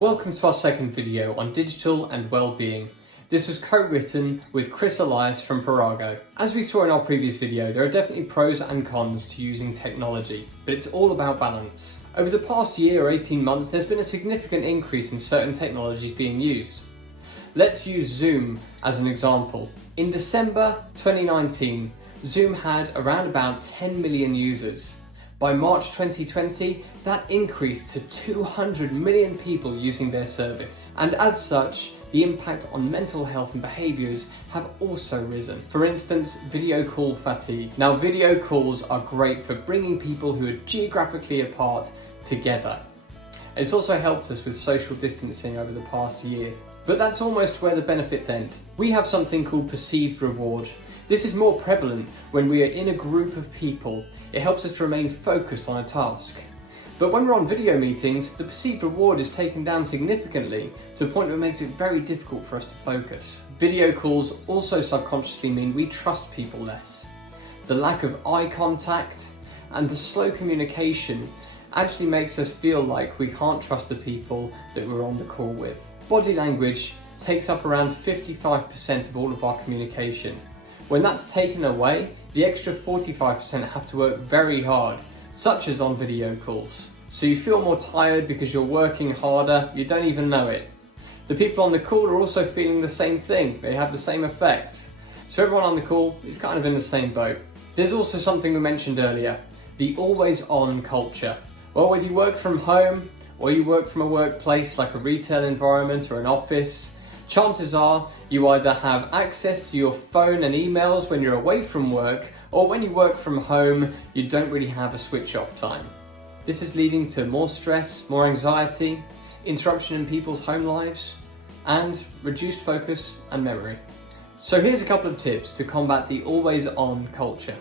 Welcome to our second video on digital and well-being. This was co-written with Chris Elias from Parago. As we saw in our previous video, there are definitely pros and cons to using technology, but it's all about balance. Over the past year or 18 months, there's been a significant increase in certain technologies being used. Let's use Zoom as an example. In December 2019, Zoom had around about 10 million users. By March 2020, that increased to 200 million people using their service. And as such, the impact on mental health and behaviours have also risen. For instance, video call fatigue. Now, video calls are great for bringing people who are geographically apart together. It's also helped us with social distancing over the past year. But that's almost where the benefits end. We have something called perceived reward. This is more prevalent when we are in a group of people. It helps us to remain focused on a task. But when we're on video meetings, the perceived reward is taken down significantly to a point where it makes it very difficult for us to focus. Video calls also subconsciously mean we trust people less. The lack of eye contact and the slow communication actually makes us feel like we can't trust the people that we're on the call with. Body language takes up around 55% of all of our communication. When that's taken away, the extra 45% have to work very hard, such as on video calls. So you feel more tired because you're working harder, you don't even know it. The people on the call are also feeling the same thing, they have the same effects. So everyone on the call is kind of in the same boat. There's also something we mentioned earlier, the always on culture. Well, whether you work from home or you work from a workplace like a retail environment or an office, chances are you either have access to your phone and emails when you're away from work, or when you work from home, you don't really have a switch off time. This is leading to more stress, more anxiety, interruption in people's home lives, and reduced focus and memory. So here's a couple of tips to combat the always on culture.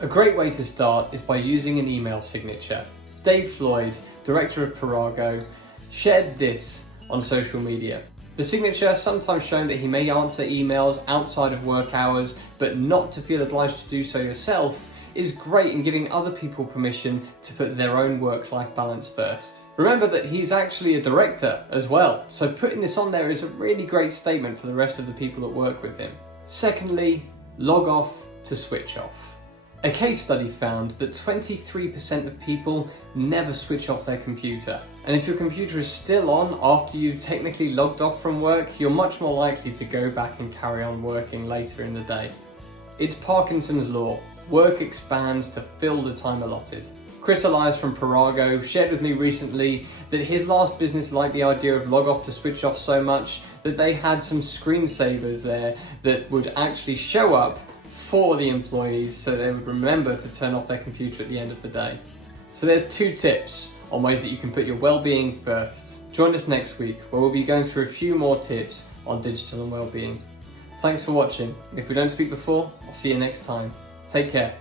A great way to start is by using an email signature. Dave Floyd, director of Parago, shared this on social media. The signature, sometimes showing that he may answer emails outside of work hours, but not to feel obliged to do so yourself, is great in giving other people permission to put their own work-life balance first. Remember that he's actually a director as well, so putting this on there is a really great statement for the rest of the people that work with him. Secondly, log off to switch off. A case study found that 23% of people never switch off their computer. And if your computer is still on after you've technically logged off from work, you're much more likely to go back and carry on working later in the day. It's Parkinson's law. Work expands to fill the time allotted. Chris Elias from Parago shared with me recently that his last business liked the idea of log off to switch off so much that they had some screensavers there that would actually show up for the employees so they would remember to turn off their computer at the end of the day. So there's 2 tips on ways that you can put your well-being first. Join us next week where we'll be going through a few more tips on digital and well-being. Thanks for watching. If we don't speak before, I'll see you next time. Take care.